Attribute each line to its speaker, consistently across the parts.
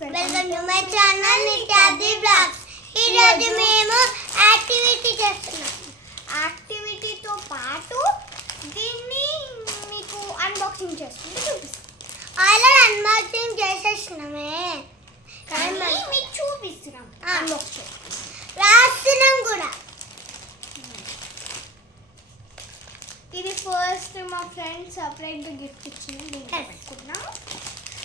Speaker 1: Welcome to my channel Nithyadi blogs ఈరోజు మేము activity చేస్తున్నాం
Speaker 2: యాక్టివిటీతో పాటు దీన్ని మీకు అన్బాక్సింగ్ చేసుకుంటూ చూపిస్తాం
Speaker 1: ఆల్రెడీ అన్బాక్సింగ్ చేసేసినామే
Speaker 2: కానీ మీకు చూపిస్తున్నాం
Speaker 1: ఆ.
Speaker 2: అన్బాక్స్ చేసి
Speaker 1: రాస్తున్నాం కూడా
Speaker 2: ఇది ఫస్ట్ మా ఫ్రెండ్ సపరేట్గా గిఫ్ట్ ఇచ్చింది. పెట్టుకున్నాం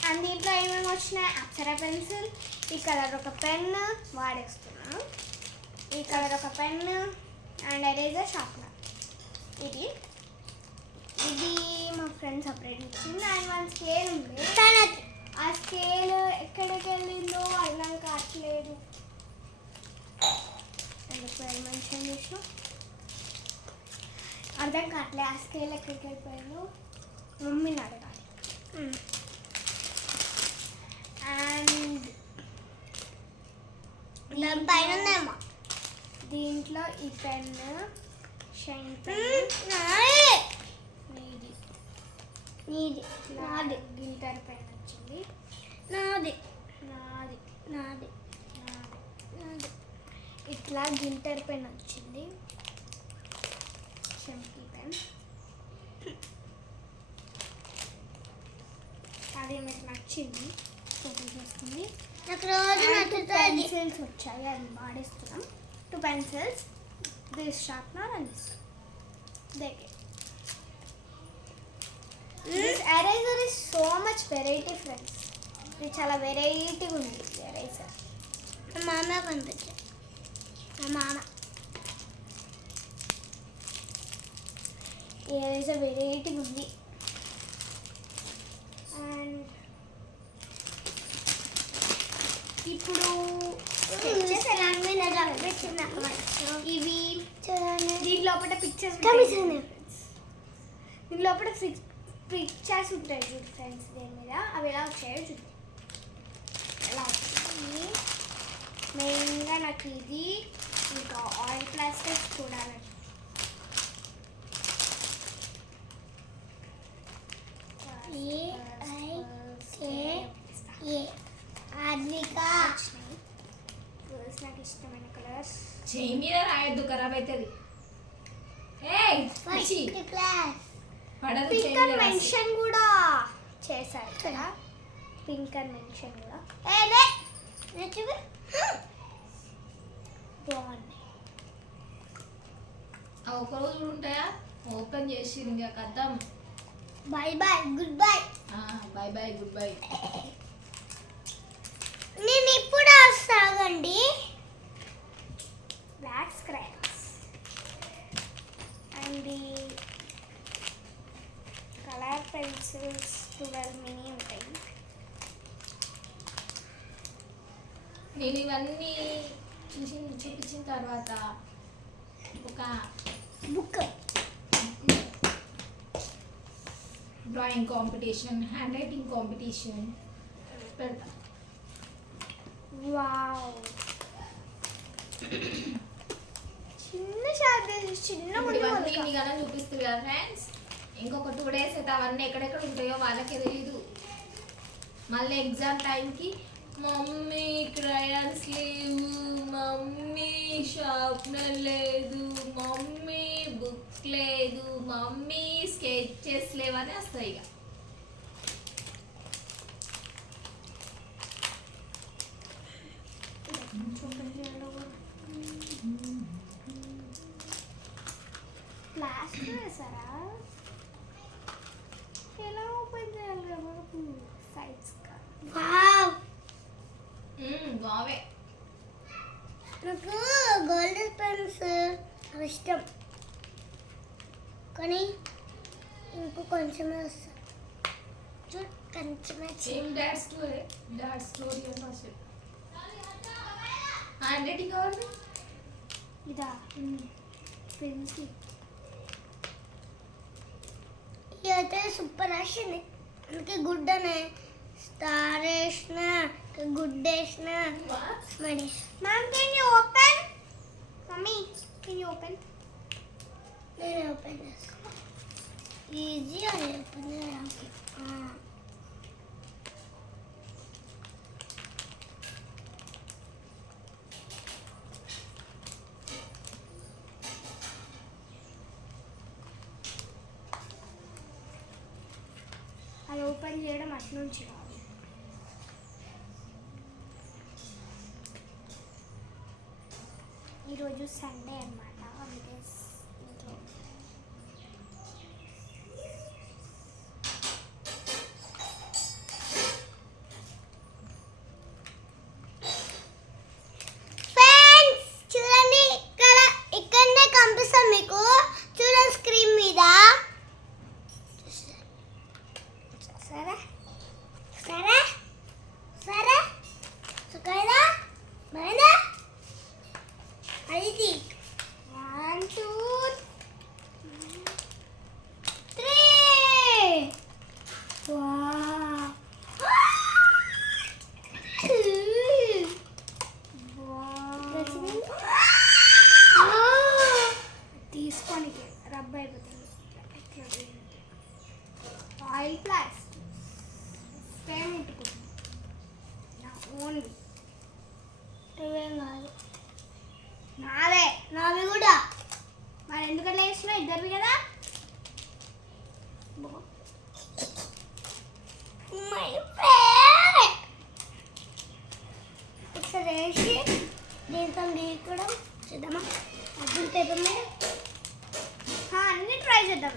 Speaker 2: అండ్ దీంట్లో ఏమేమి వచ్చినాయి? అప్సరా పెన్సిల్ ఈ కలర్ ఒక పెన్ వాడేస్తున్నాం. ఈ కలర్ ఒక పెన్ అండ్ ఎరేజర్ షార్ప్నర్. ఇది. ఇది మా ఫ్రెండ్ సపరేట్ ఇచ్చింది. అండ్ వన్ స్కేల్ ఉంది. ఆ స్కేల్ ఎక్కడికి వెళ్ళిందో అర్థం కావట్లేదు. మెన్షన్ చేసిన. అర్థం కావట్లేదు ఆ స్కేల్ ఎక్కడికి వెళ్ళిపోయిందో. మమ్మీని అడగాలి. అండ్
Speaker 1: దాని పైన ఉందేమో.
Speaker 2: దీంట్లో ఈ పెన్ షైన్ పెన్
Speaker 1: నాది. నీది. నాది.
Speaker 2: గిల్టర్ పెన్ వచ్చింది.
Speaker 1: నాది.
Speaker 2: నాది.
Speaker 1: నాది.
Speaker 2: నాది.
Speaker 1: నాది
Speaker 2: ఇట్లా గిల్టర్ పెన్ వచ్చింది. Chunky pen. అది మీకు నచ్చింది.
Speaker 1: నాకు రోజు నచ్చుతుంది
Speaker 2: పెన్సిల్స్ వచ్చాయి. అది వాడేస్తున్నాం. Two pencils this sharpener and this. దగ్గర this eraser is so much variety friends ఇది చాలా వెరైటీగా ఉంది ఎరేజర్
Speaker 1: మా మామ కనిపించదు మా మామ.
Speaker 2: ఎరేజర్ వెరైటీగా ఉంది అండ్ ఇప్పుడు ఇవి దీని లోపల పిక్చర్స్ దీని లోపల పిక్చర్స్ ఉంటాయి చూడు ఫ్రెండ్స్ దీని మీద. అవి ఎలా వచ్చాయో చూద్దాం ఎలా వస్తుంది మెయిన్గా నాకు ఇది ఇంకా oil
Speaker 1: A I K A
Speaker 2: First నాకు ఇష్టమైన కలర్స్
Speaker 3: చేయి మీద రాయొద్దు ఖరాబ్ అవుతుంది
Speaker 2: పింక్ అండ్. మెన్షన్ కూడా. చేశారు కదా? పింక్ అండ్ మెన్షన్ కూడా. బాగుంది.
Speaker 3: ఒక రోజు ఉంటాయా? ఓపెన్ చేసి ఇంకా కద్దాం.
Speaker 1: Boy boy good boy
Speaker 3: boy boy good bye
Speaker 1: నేను ఇప్పుడు వస్తాగండి
Speaker 2: black scraps and colour pencils twelve mini ఉంటాయి.
Speaker 3: నేను ఇవన్నీ చూసి చూపించిన తర్వాత ఒక
Speaker 1: book.
Speaker 3: Drawing competition handwriting competition పెడతా.
Speaker 2: వావ్ చిన్న షాప్ చిన్న
Speaker 3: ఇవన్నీ కదా చూపిస్తారు కదా ఫ్రెండ్స్ ఇంకొక టూ డేస్ అయితే అవన్నీ ఎక్కడెక్కడ ఉంటాయో వాళ్ళకే తెలియదు మళ్ళీ ఎగ్జామ్ టైంకి మమ్మీ క్రయాన్స్ లేవు. మమ్మీ షార్ప్నర్ లేదు. మమ్మీ బుక్ లేదు. మమ్మీ స్కెచెస్ లేవని వస్తాయి ఇక
Speaker 2: సరా ఎలా ఓపెన్ చేయాలి మనకు సైడ్స్
Speaker 1: వావ్
Speaker 3: మ్మ్, బావే
Speaker 1: నాకు గోల్డెన్ పెన్స్ ఇష్టం కానీ ఇంకో కొంచెమే వస్తుంది చూడు కొంచెమే
Speaker 3: same dad story dad story అని రాశాడు హ్యాండ్ రైటింగ్ ఎవరిది
Speaker 2: ఇదా పెన్సిల్
Speaker 1: ఇదైతే సూపర్ వచ్చింది అందుకే గుడ్ అనే స్టార్ వేసిన గుడ్ వేసిన. మరి.
Speaker 2: Ma'am can you open mummy can you open
Speaker 1: నేను ఓపెన్ చేస్తాను ఈజీ అని ఓపెన్ చేయడానికి
Speaker 2: అది ఓపెన్ చేయడం అటు నుంచి రాదు. ఈరోజు సండే అనమాట అందుకే ఇంట్లో
Speaker 1: ఫ్రెండ్స్ చూడండి ఇక్కడ ఇక్కడనే కనిపిస్తాం మీకు చూడండి స్క్రీన్ మీద సరే సరే సరే సుఖైనా మైనా ఐది
Speaker 2: వన్ టూ
Speaker 1: త్రీ
Speaker 2: తీసుకొని రబ్బ అయిపోతుంది ఇట్లా ఆయిల్ ప్లాస్ సేమ్ ముట్టుకుంటుంది ఓన్లీ.
Speaker 1: నువ్వేం కాదు
Speaker 2: నాదే
Speaker 1: నావి కూడా.
Speaker 2: మరి ఎందుకట్లా వేసినా ఇద్దరివి కదా.
Speaker 1: మై ఫేవరెట్ ఒకసారి వేసి దీంతో చూద్దామా? పేపర్ మీద?
Speaker 2: అన్ని ట్రై చేద్దాం.